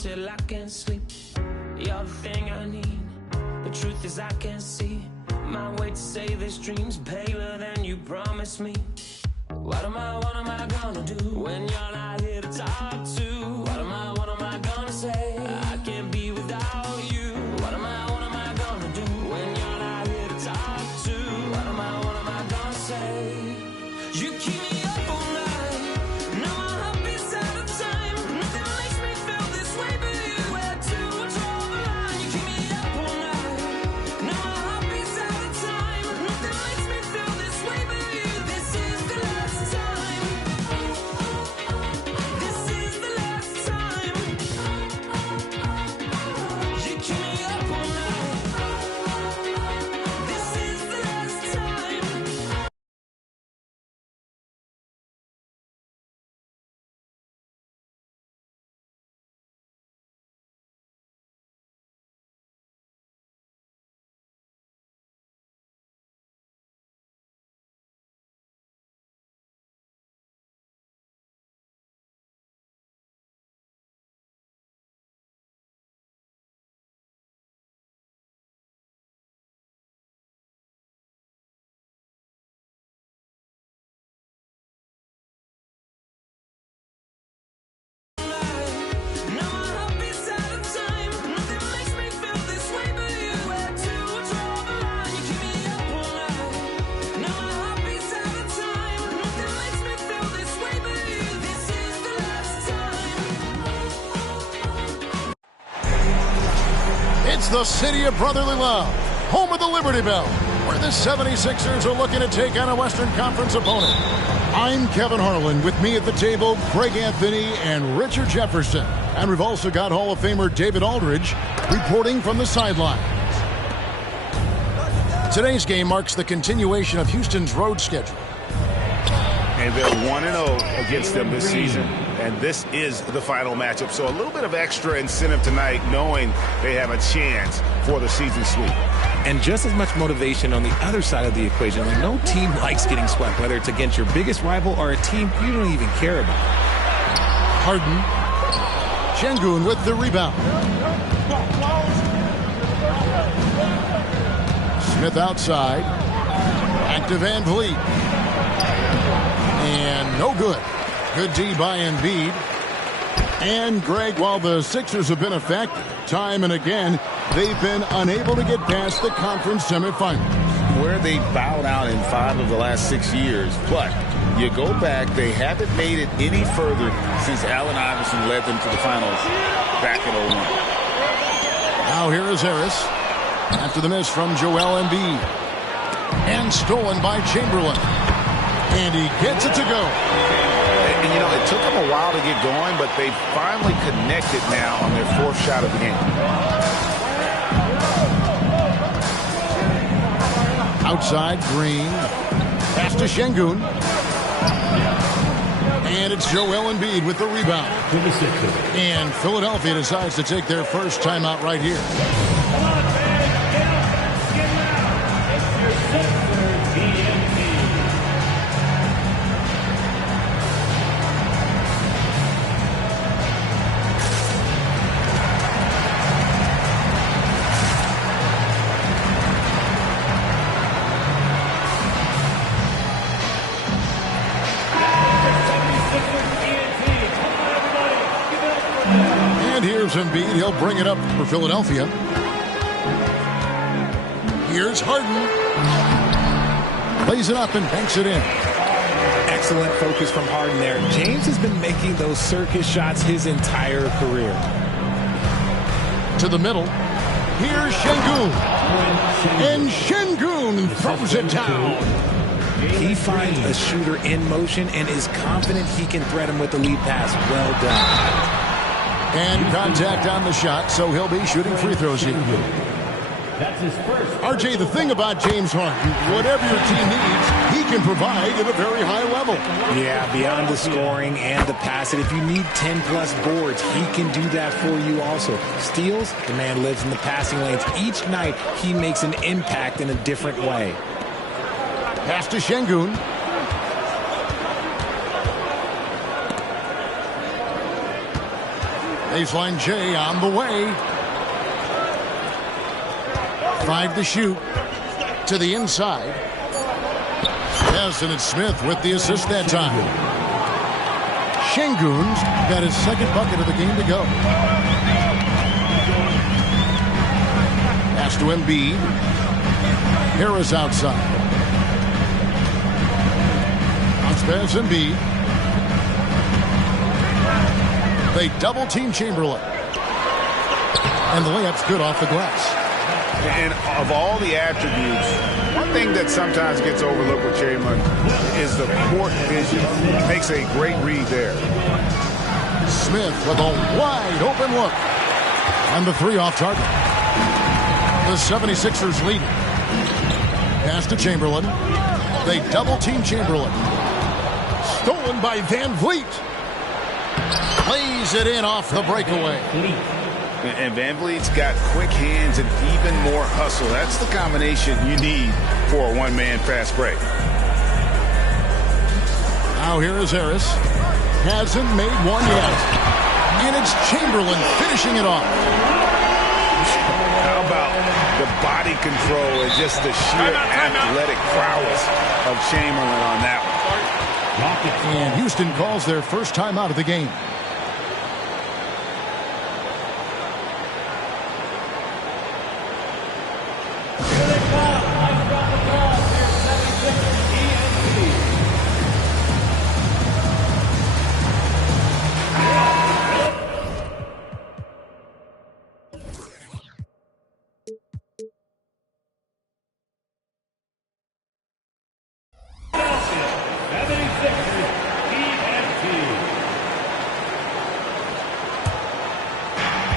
till I can't sleep. You're the thing I need. The truth is I can't see my way to say this dream's paler than you promised me. What am I gonna do when you're not here to talk to? What am I gonna say? I can't be without you. What am I gonna do when you're not here to talk to? What am I gonna say? You keep me up all night. Now my heart beats out of time. Nothing makes me feel this way but you. Where to draw the line? You keep me up all night. Now my heart beats out of time. Nothing makes me feel this way but you. This is the last time. This is the last time. You keep me up all night. This is the last time. Now my heart beats out of time. Nothing makes me feel this way but you. Where to draw the line? You keep me up all night. Now my heart beats out of time. Nothing makes me feel this way but you. This is the last time. It's the city of brotherly love, home of the Liberty Bell, where the 76ers are looking to take on a Western Conference opponent. I'm Kevin Harlan. With me at the table, Greg Anthony and Richard Jefferson. And we've also got Hall of Famer David Aldridge reporting from the sidelines. Today's game marks the continuation of Houston's road schedule. And they're 1-0 against them this season. And this is the final matchup. So a little bit of extra incentive tonight, knowing they have a chance for the season sweep. And just as much motivation on the other side of the equation. Like, no team likes getting swept, whether it's against your biggest rival or a team you don't even care about. Harden. Şengün with the rebound. Smith outside. Back to Van Vliet. And no good. Good D by Embiid. And Greg, while the Sixers have been effective time and again, they've been unable to get past the conference semifinals. Where they bowed out in 5 of the last 6 years. But you go back, they haven't made it any further since Allen Iverson led them to the finals back in 01. Now here is Harris. After the miss from Joel Embiid. And stolen by Chamberlain. And he gets it to go. And, you know, it took them a while to get going, but they finally connected now on their 4th shot of the game. Outside, Green. Pass to Şengün. And it's Joel Embiid with the rebound. And Philadelphia decides to take their first timeout right here. And here's Embiid. He'll bring it up for Philadelphia. Here's Harden. Plays it up and banks it in. Excellent focus from Harden there. James has been making those circus shots his entire career. To the middle. Here's Şengün. And Şengün throws it down. He finds a shooter in motion and is confident he can thread him with the lead pass. Well done. And contact on the shot, so he'll be shooting free throws here. That's his first. RJ, the thing about James Harden, whatever your team needs, he can provide at a very high level. Yeah, beyond the scoring and the passing. If you need 10-plus boards, he can do that for you also. Steals, the man lives in the passing lanes. Each night, he makes an impact in a different way. Pass to Şengün. Baseline J on the way. 5 to shoot. To the inside. Yes, and it's Smith with the assist that time. Şengün's got his second bucket of the game to go. Pass to Embiid. Harris outside. Bounce pass Embiid. They double team Chamberlain. And the layup's good off the glass. And of all the attributes, one thing that sometimes gets overlooked with Chamberlain is the court vision. Makes a great read there. Smith with a wide open look. And the 3 off target. The 76ers lead. Pass to Chamberlain. They double team Chamberlain. Stolen by Van Vliet. Plays it in off the breakaway. And Van Vliet's got quick hands and even more hustle. That's the combination you need for a one-man fast break. Now here is Harris. Hasn't made one yet. And it's Chamberlain finishing it off. How about the body control and just the sheer athletic prowess of Chamberlain on that one? And Houston calls their first time out of the game.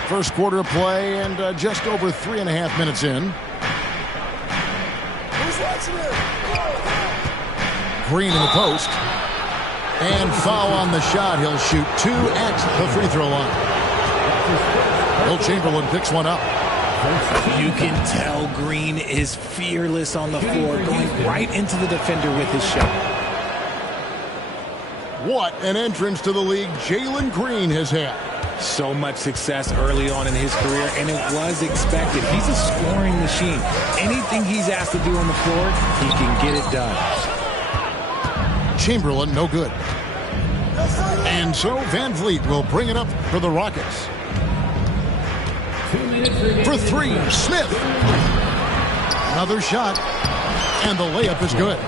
First quarter of play and just over 3.5 minutes in. Green in the post. And foul on the shot. He'll shoot 2 at the free throw line. Will Chamberlain picks one up. You can tell Green is fearless on the floor, going right into the defender with his shot. What an entrance to the league Jalen Green has had. So much success early on in his career, and it was expected. He's a scoring machine. Anything he's asked to do on the floor, he can get it done. Chamberlain, no good. And so Van Vliet will bring it up for the Rockets. For 3, Smith. Another shot, and the layup is good.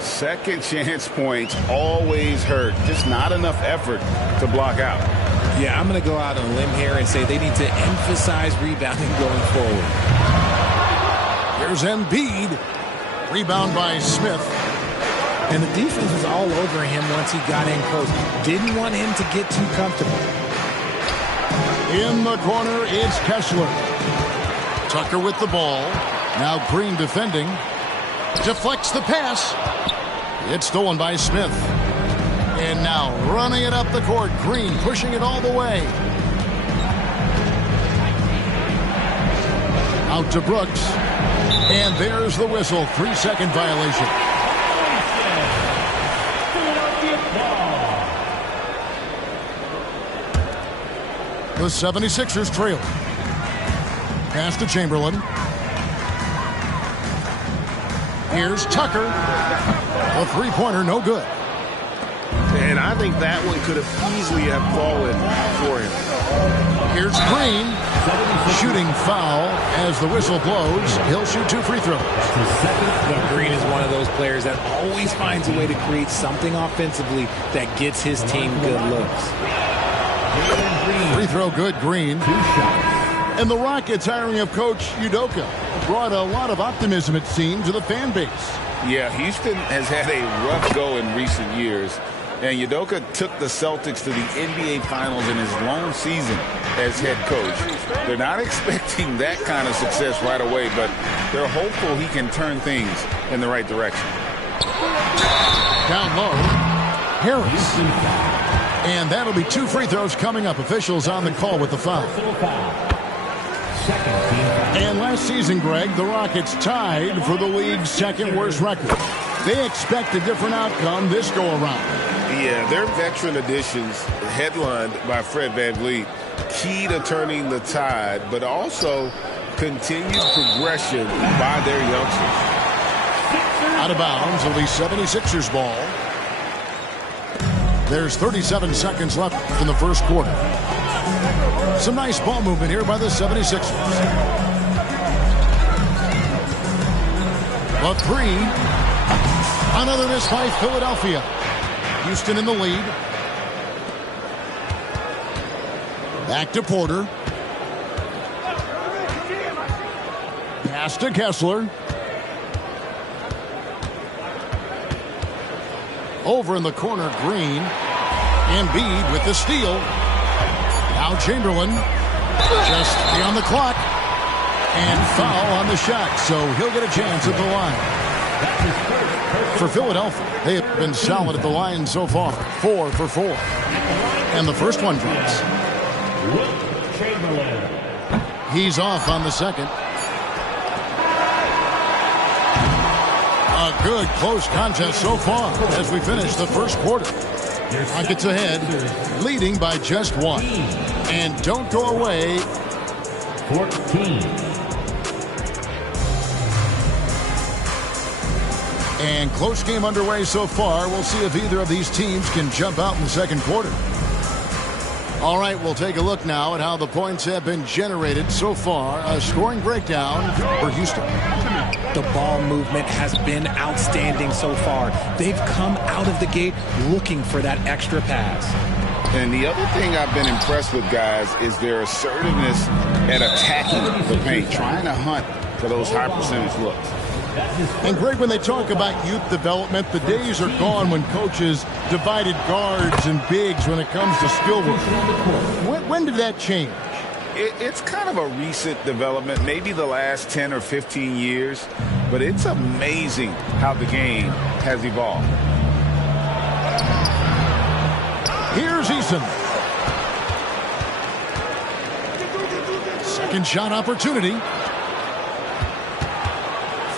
Second chance points always hurt. Just not enough effort to block out. Yeah, I'm going to go out on a limb here and say they need to emphasize rebounding going forward. Here's Embiid. Rebound by Smith. And the defense was all over him once he got in close. Didn't want him to get too comfortable. In the corner, it's Kessler. Tucker with the ball. Now Green defending. Deflects the pass. It's stolen by Smith. And now running it up the court. Green pushing it all the way. Out to Brooks. And there's the whistle. 3-second violation. The 76ers trail. Pass to Chamberlain. Here's Tucker. A three-pointer, no good. And I think that one could have easily have fallen for him. Here's Green. Shooting foul as the whistle blows. He'll shoot 2 free throws. Green is one of those players that always finds a way to create something offensively that gets his team good looks. Free throw good, Green. And the Rockets hiring of Coach Udoka brought a lot of optimism, it seemed, to the fan base. Yeah, Houston has had a rough go in recent years. And Udoka took the Celtics to the NBA Finals in his lone season as head coach. They're not expecting that kind of success right away, but they're hopeful he can turn things in the right direction. Down low, Harris. And that'll be 2 free throws coming up. Officials on the call with the foul. And last season, Greg, the Rockets tied for the league's second worst record. They expect a different outcome this go-around. Yeah, their veteran additions, headlined by Fred VanVleet, key to turning the tide, but also continued progression by their youngsters. Out of bounds, it'll be 76ers ball. There's 37 seconds left in the first quarter. Some nice ball movement here by the 76ers. A three. Another miss by Philadelphia. Houston in the lead. Back to Porter. Pass to Kessler. Over in the corner, Green. Embiid with the steal. Now Chamberlain. Just beyond the clock. And foul on the shot, so he'll get a chance at the line. For Philadelphia, they have been solid at the line so far. 4 for 4. And the first one drops. He's off on the second. A good close contest so far as we finish the first quarter. Rockets ahead, leading by just 1. And don't go away. 14. And close game underway so far. We'll see if either of these teams can jump out in the second quarter. All right, we'll take a look now at how the points have been generated so far. A scoring breakdown for Houston. The ball movement has been outstanding so far. They've come out of the gate looking for that extra pass. And the other thing I've been impressed with, guys, is their assertiveness at attacking the paint, trying to hunt for those high percentage looks. And Greg, when they talk about youth development, the days are gone when coaches divided guards and bigs when it comes to skill work. When did that change? It's kind of a recent development, maybe the last 10 or 15 years, but it's amazing how the game has evolved. Here's Eason. Second shot opportunity.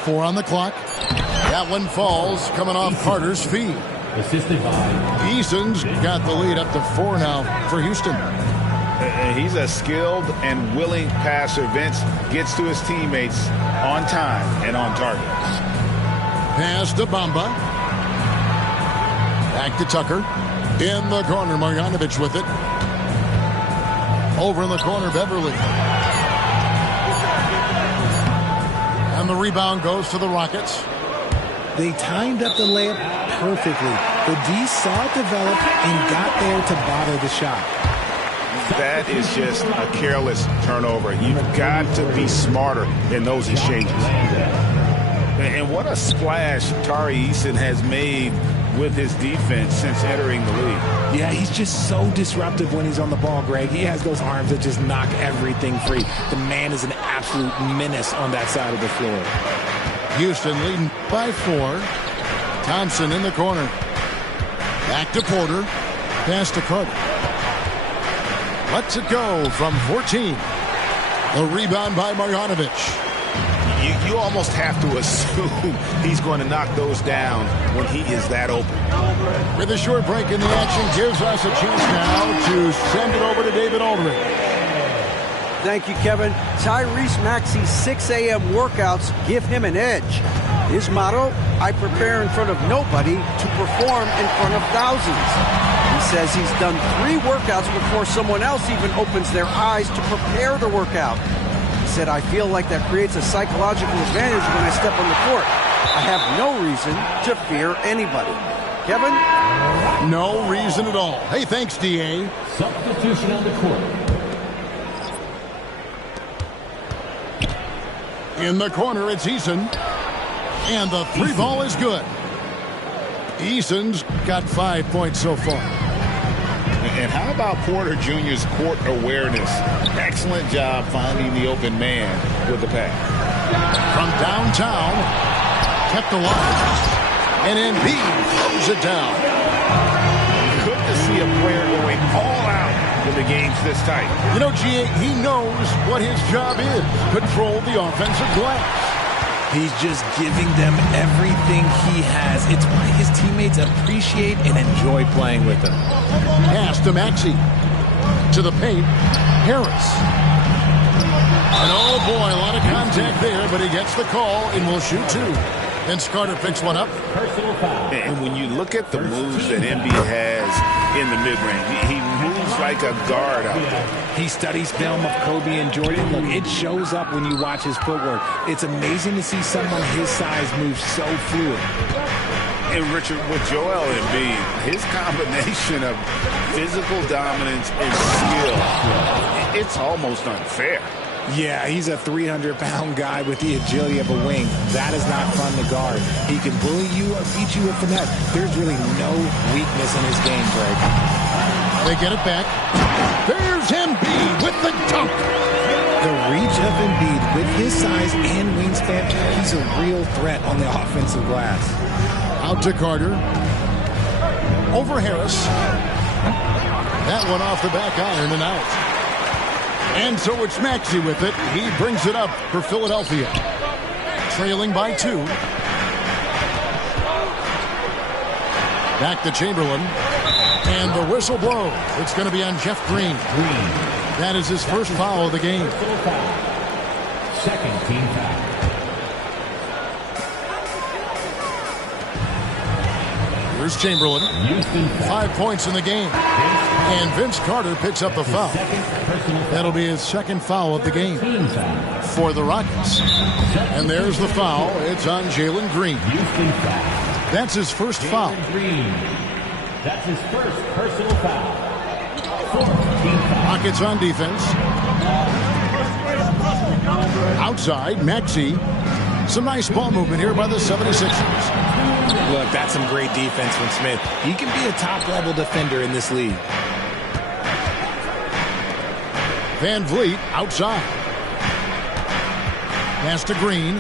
4 on the clock. That one falls, coming off Carter's feed. Assisted by Eason's got the lead up to 4 now for Houston. He's a skilled and willing passer. Vince gets to his teammates on time and on target. Pass to Bamba. Back to Tucker. In the corner, Marjanovic with it. Over in the corner, Beverly. And the rebound goes to the Rockets. They timed up the layup perfectly. The D saw it develop and got there to bother the shot. That is just a careless turnover. You've got to be smarter in those exchanges. And what a splash Tari Eason has made with his defense since entering the league. Yeah, he's just so disruptive when he's on the ball, Greg. He has those arms that just knock everything free. The man is an absolute menace on that side of the floor. Houston leading by 4. Thompson in the corner. Back to Porter. Pass to Carter. Lets it go from 14. The rebound by Marjanovic. You almost have to assume he's going to knock those down when he is that open. With a short break in the action, gives us a chance now to send it over to David Aldridge. Thank you, Kevin. Tyrese Maxey's 6 a.m. workouts give him an edge. His motto, I prepare in front of nobody to perform in front of thousands. He says he's done 3 workouts before someone else even opens their eyes to prepare the workout. He said, I feel like that creates a psychological advantage when I step on the court. I have no reason to fear anybody. Kevin? No reason at all. Hey, thanks, D.A. substitution on the court. In the corner, it's Eason. And the 3 ball is good. Eason's got 5 points so far. And how about Porter Jr.'s court awareness? Excellent job finding the open man with the pass. From downtown, kept alive. And Embiid throws it down. Good to see a player going all out when the game's this tight. You know, G.A., he knows what his job is. Control the offensive glass. He's just giving them everything he has. It's why his teammates appreciate and enjoy playing with him. Pass to Maxey. To the paint, Harris. And oh boy, a lot of contact there, but he gets the call and will shoot two. Vince Carter picks one up. Personal foul. And when you look at the moves that Embiid has in the mid-range, he moves like a guard out there. He studies film of Kobe and Jordan. Look, it shows up when you watch his footwork. It's amazing to see someone his size move so fluid. And Richard, with Joel Embiid, his combination of physical dominance and skill, it's almost unfair. Yeah, he's a 300-pound guy with the agility of a wing. That is not fun to guard. He can bully you or beat you with finesse. There's really no weakness in his game, Greg. They get it back. There's Embiid with the dunk. The reach of Embiid with his size and wingspan, he's a real threat on the offensive glass. Out to Carter. Over Harris. That one off the back iron and out. And so it's Maxey with it. He brings it up for Philadelphia. Trailing by 2. Back to Chamberlain. And the whistle blows. It's going to be on Jeff Green. That is his first foul of the game. Second team foul. Here's Chamberlain. 5 points in the game. And Vince Carter picks up the foul. That'll be his second foul of the game for the Rockets. And there's the foul. It's on Jalen Green. That's his first foul. That's his first personal foul. Rockets on defense. Outside, Maxey. Some nice ball movement here by the 76ers. Look, that's some great defense from Smith. He can be a top-level defender in this league. Van Vliet outside. Pass to Green.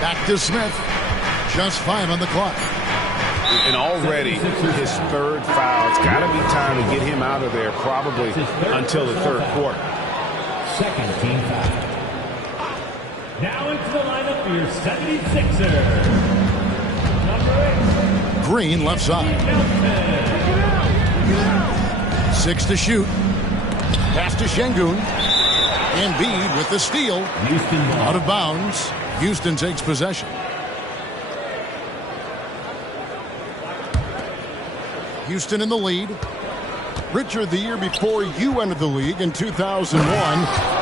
Back to Smith. Just 5 on the clock. And already his third foul. It's got to be time to get him out of there probably until the third quarter. Second team foul. Now into the lineup for your 76ers. Number 8. Green left side. 6 to shoot. Pass to Şengün. Embiid with the steal. Out of bounds. Houston takes possession. Houston in the lead. Richard, the year before you entered the league in 2001,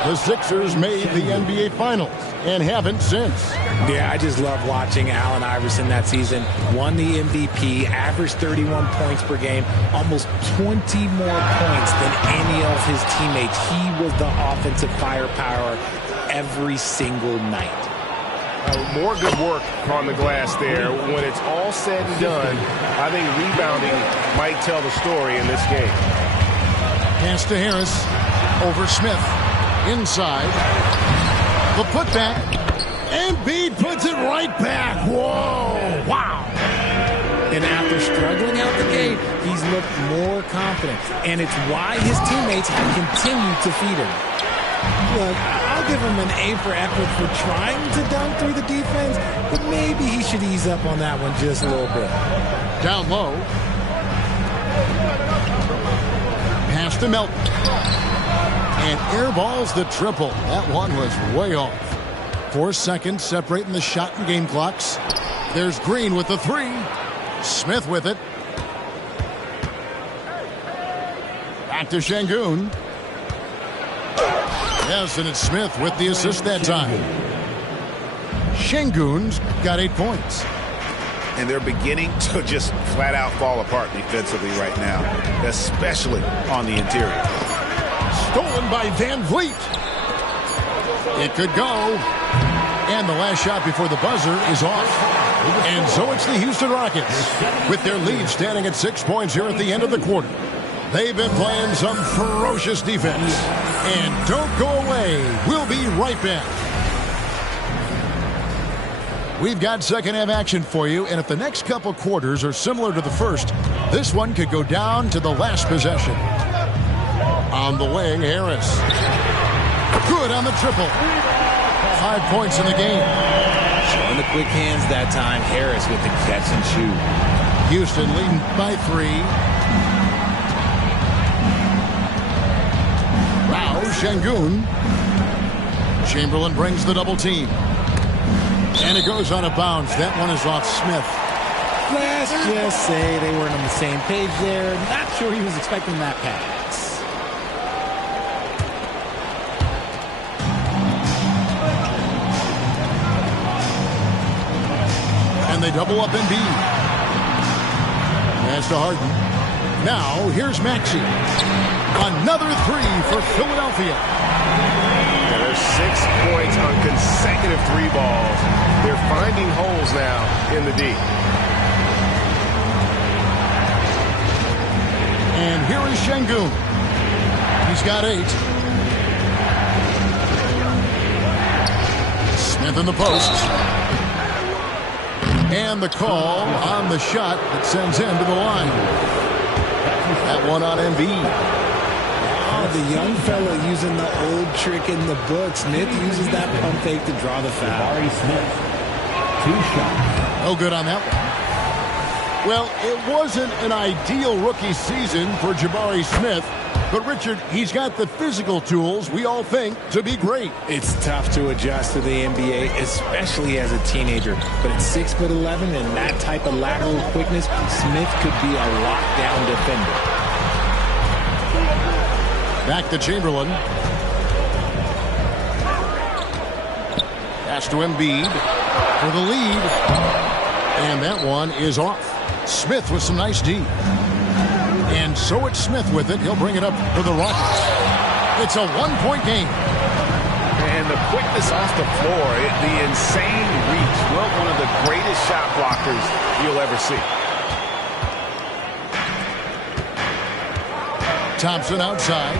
the Sixers made the NBA Finals and haven't since. Yeah, I just love watching Allen Iverson that season. Won the MVP, averaged 31 points per game, almost 20 more points than any of his teammates. He was the offensive firepower every single night. More good work on the glass there. When it's all said and done, I think rebounding might tell the story in this game. Pass to Harris. Over Smith. Inside. The putback. Embiid puts it right back. Whoa. Wow. And after struggling out the gate, he's looked more confident. And it's why his teammates have continued to feed him. Look, I'll give him an A for effort for trying to dunk through the defense, but maybe he should ease up on that one just a little bit. Down low. Pass to Melton. And airballs the triple. That one was way off. 4 seconds separating the shot and game clocks. There's Green with the 3. Smith with it. Back to Şengün. Yes, and it's Smith with the assist that time. Şengün's got 8 points. And they're beginning to just flat out fall apart defensively right now, especially on the interior. Stolen by Van Vliet. It could go. And the last shot before the buzzer is off. And so it's the Houston Rockets with their lead standing at 6 points here at the end of the quarter. They've been playing some ferocious defense. And don't go away. We'll be right back. We've got second half action for you, and if the next couple quarters are similar to the first, this one could go down to the last possession. On the wing, Harris. Good on the triple. 5 points in the game. Showing the quick hands that time. Harris with the catch and shoot. Houston leading by 3. Rao Şengün. Chamberlain brings the double team. And it goes out of bounds. That one is off Smith. Let's just say they weren't on the same page there. Not sure he was expecting that pass. And they double up Embiid. Pass to Harden. Now, here's Maxey. Another 3 for Philadelphia. Yeah, there's 6 points on consecutive 3 balls. They're finding holes now in the D. And here is Şengün. He's got 8. Smith in the post. And the call on the shot that sends him to the line. That one on Embiid. Oh, the young fella using the old trick in the book. Smith uses that pump fake to draw the foul. Jabari Smith, 2 shots. No good on that one. Well, it wasn't an ideal rookie season for Jabari Smith, but Richard, he's got the physical tools we all think to be great. It's tough to adjust to the NBA, especially as a teenager. But at 6'11" and that type of lateral quickness, Smith could be a lockdown defender. Back to Chamberlain. Pass to Embiid for the lead. And that one is off. Smith with some nice D. And so it's Smith with it. He'll bring it up for the Rockets. It's a 1-point game. And the quickness off the floor, the insane reach. Well, one of the greatest shot blockers you'll ever see. Thompson outside.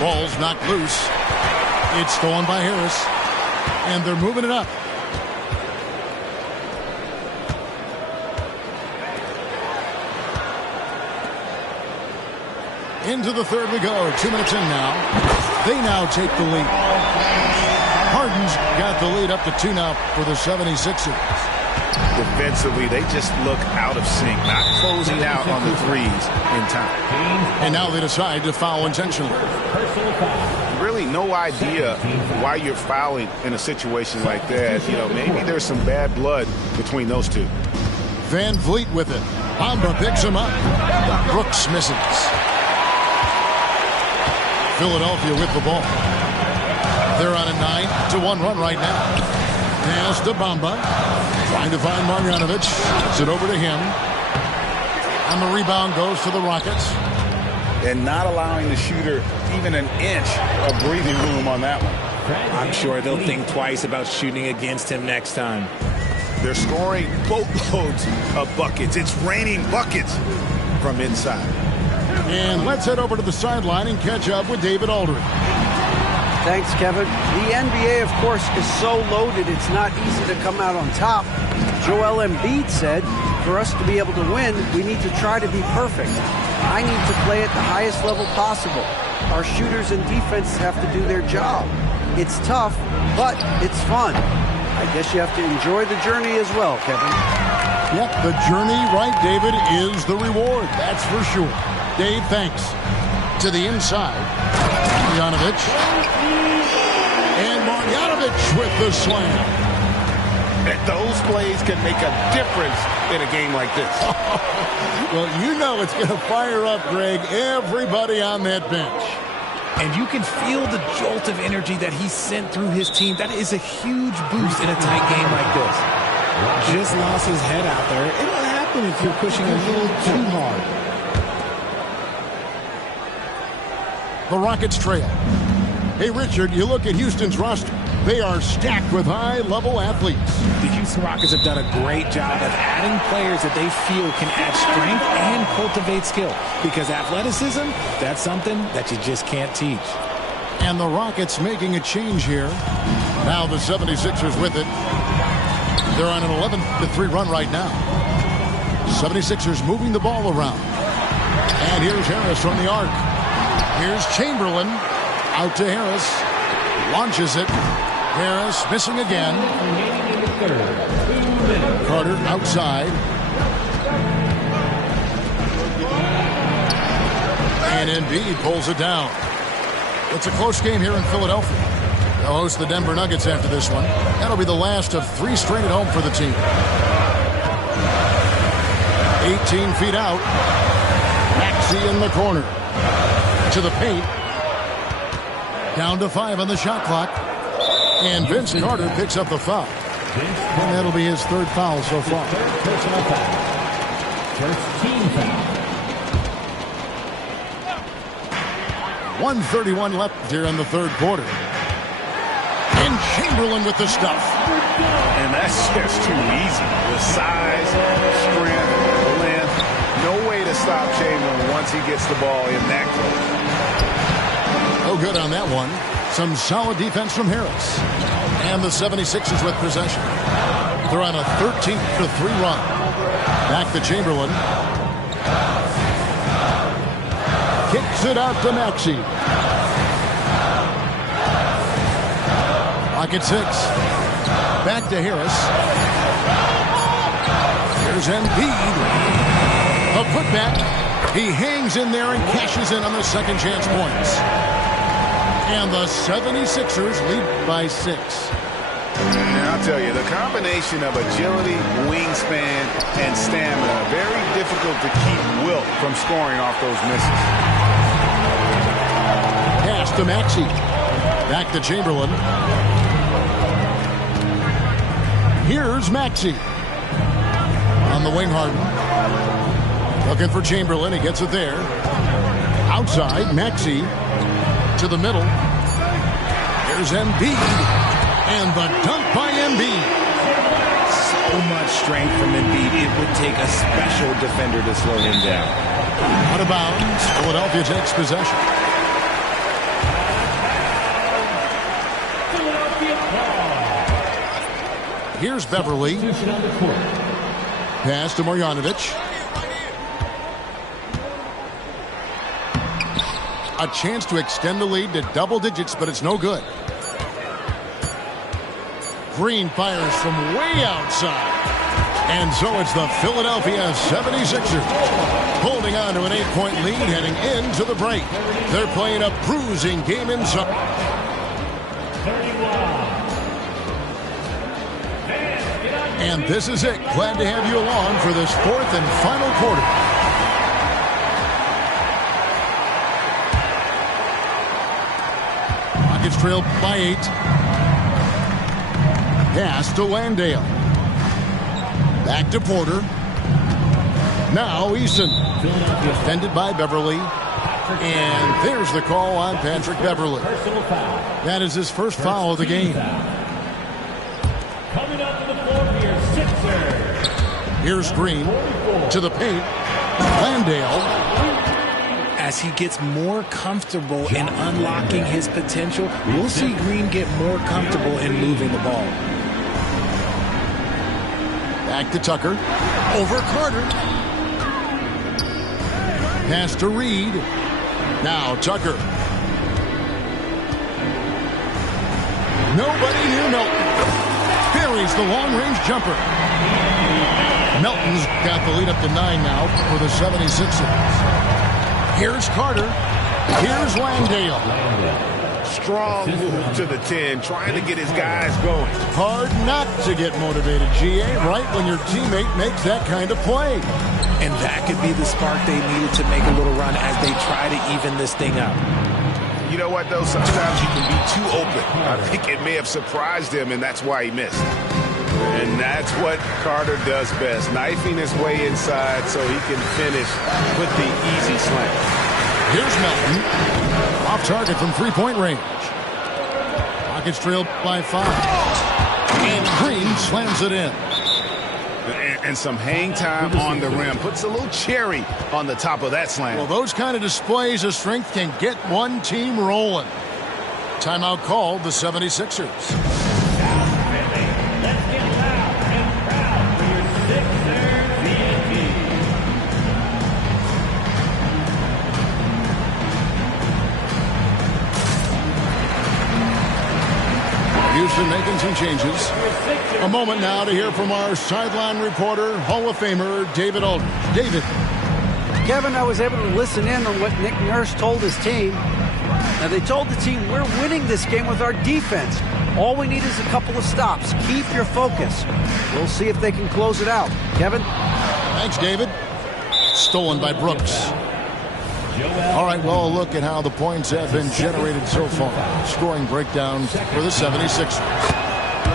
Ball's knocked loose. It's stolen by Harris. And they're moving it up. Into the third we go. 2 minutes in now. They now take the lead. Harden's got the lead up to 2 now for the 76ers. Defensively, they just look out of sync, not closing out on the threes in time. And now they decide to foul intentionally. Really no idea why you're fouling in a situation like that. You know, maybe there's some bad blood between those two. Van Vliet with it. Bamba picks him up. Brooks misses. Philadelphia with the ball. They're on a 9-1 run right now. Pass to Bamba. Trying to find Marjanovic. Gets it over to him. And the rebound goes to the Rockets. And not allowing the shooter even an inch of breathing room on that one. I'm sure they'll think twice about shooting against him next time. They're scoring boatloads of buckets. It's raining buckets from inside. And let's head over to the sideline and catch up with David Aldridge. Thanks, Kevin. The NBA, of course, is so loaded it's not easy to come out on top. Joel Embiid said, for us to be able to win, we need to try to be perfect. I need to play at the highest level possible. Our shooters and defense have to do their job. It's tough, but it's fun. I guess you have to enjoy the journey as well, Kevin. Yep, the journey, right, David, is the reward. That's for sure. Dave, thanks. To the inside. Marjanovic. And Marjanovic with the slam. Those plays can make a difference in a game like this. Well, you know it's going to fire up, Greg, everybody on that bench. And you can feel the jolt of energy that he sent through his team. That is a huge boost in a tight game like this. Just lost his head out there. It'll happen if you're pushing a little too hard. The Rockets trail. Hey, Richard, you look at Houston's roster. They are stacked with high-level athletes. The Houston Rockets have done a great job of adding players that they feel can add strength and cultivate skill. Because athleticism, that's something that you just can't teach. And the Rockets making a change here. Now the 76ers with it. They're on an 11-3 run right now. 76ers moving the ball around. And here's Harris from the arc. Here's Chamberlain. Out to Harris. Launches it. Harris missing again. Carter outside. Embiid pulls it down. It's a close game here in Philadelphia. They'll host the Denver Nuggets after this one. That'll be the last of 3 straight at home for the team. 18 feet out. Maxey in the corner. To the paint. Down to 5 on the shot clock. And Vince Carter picks up the foul. And that'll be his 3rd foul so far. Personal foul. First team foul. 1:31 left here in the 3rd quarter. And Chamberlain with the stuff. And that's just too easy. The size, strength, length. No way to stop Chamberlain once he gets the ball in that close. No good on that one. Some solid defense from Harris. And the 76ers with possession. They're on a 13-3 run. Back to Chamberlain. Kicks it out to Maxey. Pocket 6. Back to Harris. Here's Embiid. A putback. He hangs in there and cashes in on the second chance points. And the 76ers lead by 6. And I'll tell you, the combination of agility, wingspan, and stamina, very difficult to keep Wilt from scoring off those misses. Pass to Maxey. Back to Chamberlain. Here's Maxey. On the wing, Harden. Looking for Chamberlain. He gets it there. Outside, Maxey. To the middle. Here's Embiid. And the dunk by Embiid. So much strength from Embiid. It would take a special defender to slow him down. Out of bounds. Philadelphia takes possession. Here's Beverly. Pass to Marjanovic. A chance to extend the lead to double digits, but it's no good. Green fires from way outside. And so it's the Philadelphia 76ers holding on to an 8-point lead heading into the break. They're playing a bruising game inside. 31. And this is it. Glad to have you along for this 4th and final quarter. Rockets trail by 8. Pass to Landale. Back to Porter. Now Eason. Defended by Beverly. And there's the call on Patrick Beverly. That is his first foul of the game. Coming up to the floor here, Sixers. Here's Green to the paint. Landale. As he gets more comfortable in unlocking his potential, we'll see Green get more comfortable in moving the ball. Back to Tucker. Over Carter. Pass to Reed. Now Tucker. Nobody near Melton. Buries the long-range jumper. Melton's got the lead up to 9 now for the 76ers. Here's Carter. Here's Landale. Strong move to the 10, trying to get his guys going. Hard not to get motivated, GA, right when your teammate makes that kind of play. And that could be the spark they needed to make a little run as they try to even this thing up. You know what, though? Sometimes you can be too open. I think it may have surprised him, and that's why he missed. And that's what Carter does best, knifing his way inside so he can finish with the easy slam. Here's Melton. Off target from three-point range. Rockets trail by 5. And Green slams it in. And some hang time on the rim. Puts a little cherry on the top of that slam. Well, those kind of displays of strength can get one team rolling. Timeout called the 76ers. Let's get loud and proud for your Sixers team. Houston making some changes. A moment now to hear from our sideline reporter, Hall of Famer David Aldridge. David. Kevin, I was able to listen in on what Nick Nurse told his team. Now, they told the team, we're winning this game with our defense. All we need is a couple of stops. Keep your focus. We'll see if they can close it out. Kevin? Thanks, David. Stolen by Brooks. All right, well, a look at how the points have been generated so far. Scoring breakdown for the 76ers.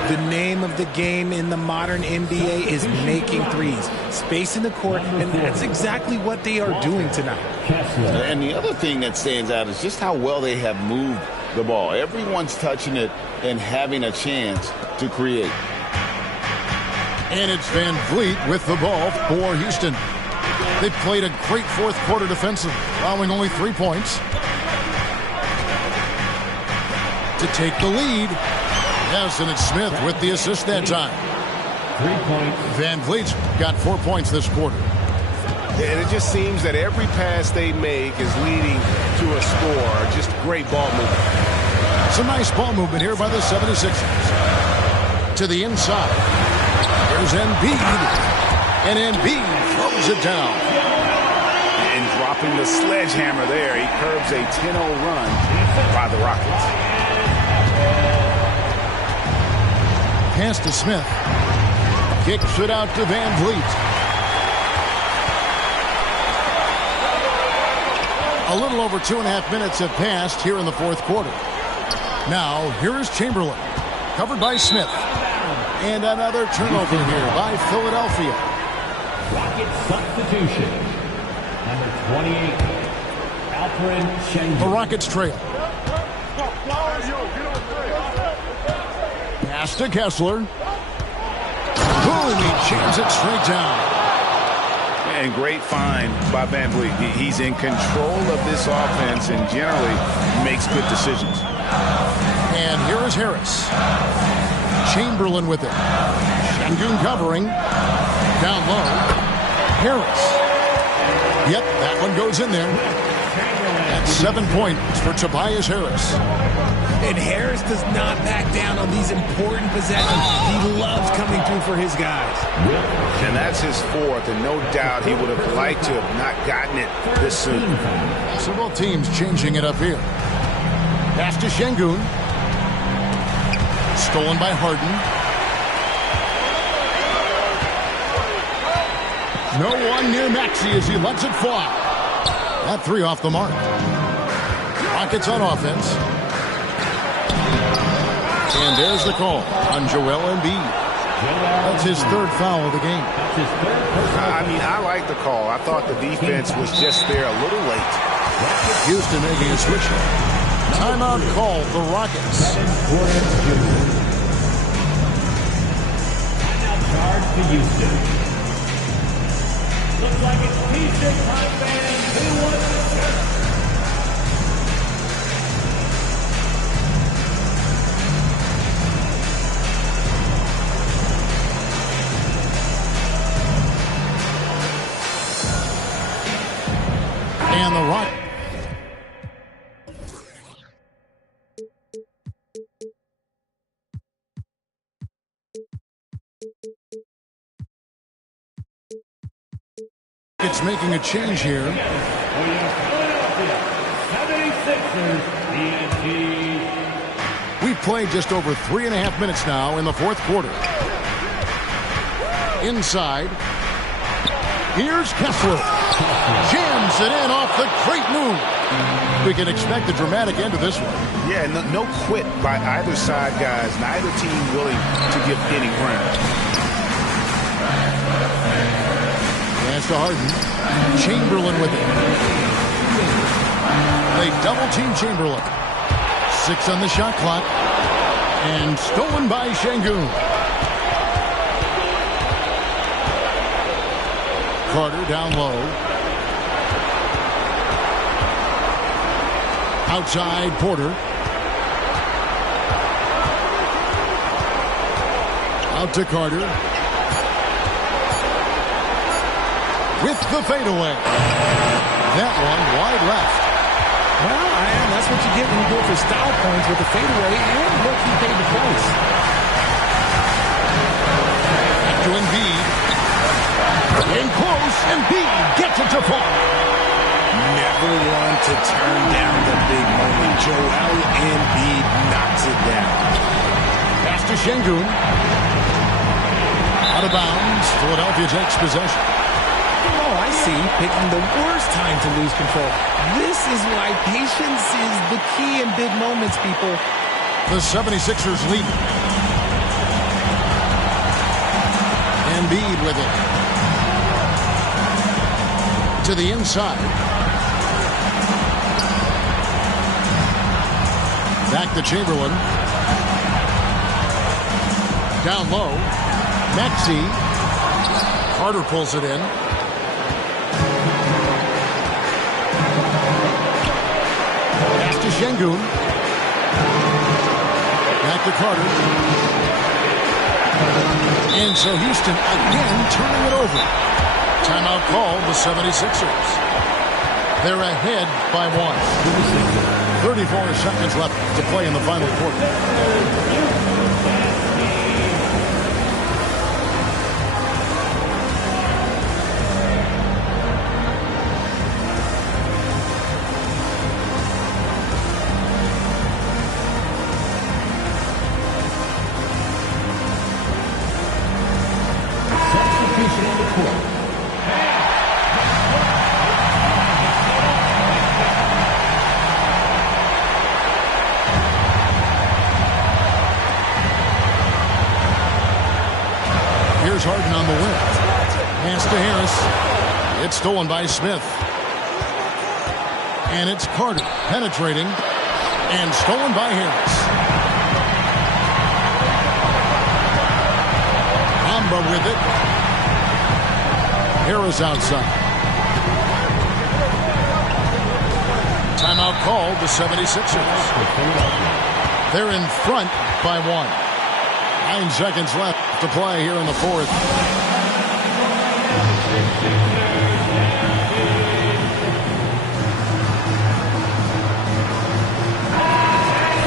The name of the game in the modern NBA is making threes. Space in the court, and that's exactly what they are doing tonight. And the other thing that stands out is just how well they have moved the ball. Everyone's touching it and having a chance to create. And it's Van Vliet with the ball for Houston. They played a great fourth quarter defensively, allowing only 3 points. To take the lead. Yes, and it's Smith with the assist that time. 3 points. Van Vliet's got 4 points this quarter. And it just seems that every pass they make is leading to a score. Just great ball movement. Some nice ball movement here by the 76ers. To the inside. Here's Embiid. And Embiid throws it down. And dropping the sledgehammer there, he curbs a 10-0 run by the Rockets. Pass to Smith. Kicks it out to Van Vliet. A little over 2.5 minutes have passed here in the fourth quarter. Now, here is Chamberlain. Covered by Smith. And another turnover here by Philadelphia. Rocket substitution. Number 28, Alfred Schengen. The Rockets trail. Pass to Kessler. Boom, he jams it straight down. And great find by Van Vliet. He's in control of this offense and generally makes good decisions. And here is Harris. Chamberlain with it. Şengün covering. Down low. Harris. Yep, that one goes in there. That's 7 points for Tobias Harris. And Harris does not back down on these important possessions. He loves coming through for his guys. And that's his fourth, and no doubt he would have liked to have not gotten it this soon. So both teams changing it up here. Pass to Şengün. Stolen by Harden. No one near Maxey as he lets it fly. That three off the mark. Rockets on offense. And there's the call on Joel Embiid. That's his third foul of the game. I mean, I like the call. I thought the defense was just there a little late. Houston making a switch. Timeout called the Rockets. Timeout charge to Houston. Looks like it's T-shirt time, fans. Who wants the shirt? And the Rock. It's making a change here. We've played just over 3.5 minutes now in the fourth quarter. Inside. Here's Kessler. Jams it in off the great move. We can expect a dramatic end to this one. Yeah, no quit by either side, guys. Neither team willing to give any ground. Pass to Harden. Chamberlain with it. They double-team Chamberlain. 6 on the shot clock. And stolen by Şengün. Carter down low. Outside Porter. Out to Carter. With the fadeaway. That one wide left. Well, that's what you get when you go for style points with the fadeaway, and look, he paid the price. Back to Embiid. In close, Embiid gets it to fall. to turn down the big moment. Joel Embiid knocks it down. Pass to Şengün. Out of bounds. Philadelphia takes possession. Oh, I see. Picking the worst time to lose control. This is why patience is the key in big moments, people. The 76ers lead. Embiid with it. To the inside. Back to Chamberlain. Down low. Maxey. Carter pulls it in. Pass to Şengün. Back to Carter. And so Houston again turning it over. Timeout called the 76ers. They're ahead by 1. 34 seconds left to play in the final quarter. Here's Harden on the wing. Pass to Harris. It's stolen by Smith. And it's Carter penetrating. And stolen by Harris. Amba with it. Harris outside. Timeout called the 76ers. They're in front by 1. 9 seconds left to play here in the fourth.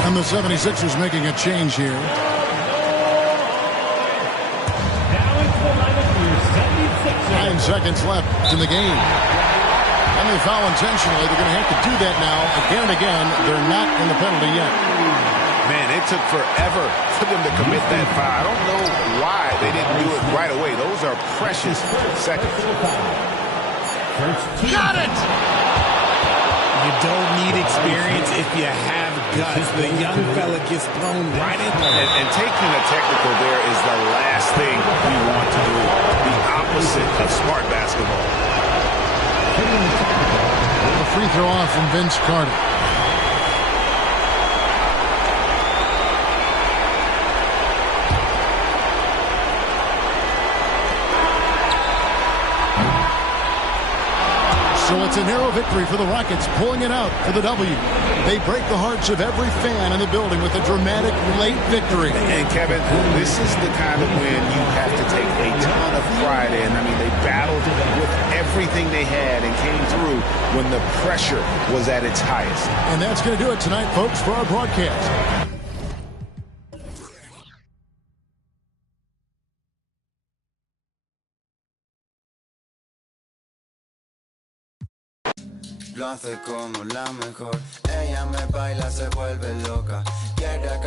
And the 76ers making a change here. Now into the lineup for your 76ers. 9 seconds left in the game. And they foul intentionally. They're going to have to do that now again and again. They're not in the penalty yet. Man, it took forever for them to commit that foul. I don't know why they didn't do it right away. Those are precious seconds. Got it! You don't need experience if you have guts. The young fella gets thrown right in. And taking a technical there is the last thing we want to do. The opposite of smart basketball. A free throw off from Vince Carter. So it's a narrow victory for the Rockets, pulling it out for the W. They break the hearts of every fan in the building with a dramatic late victory. And Kevin, this is the kind of win you have to take a ton of pride in. I mean, they battled with everything they had and came through when the pressure was at its highest. And that's going to do it tonight, folks, for our broadcast. Lo hace como la mejor. Ella me baila, se vuelve loca. Quiere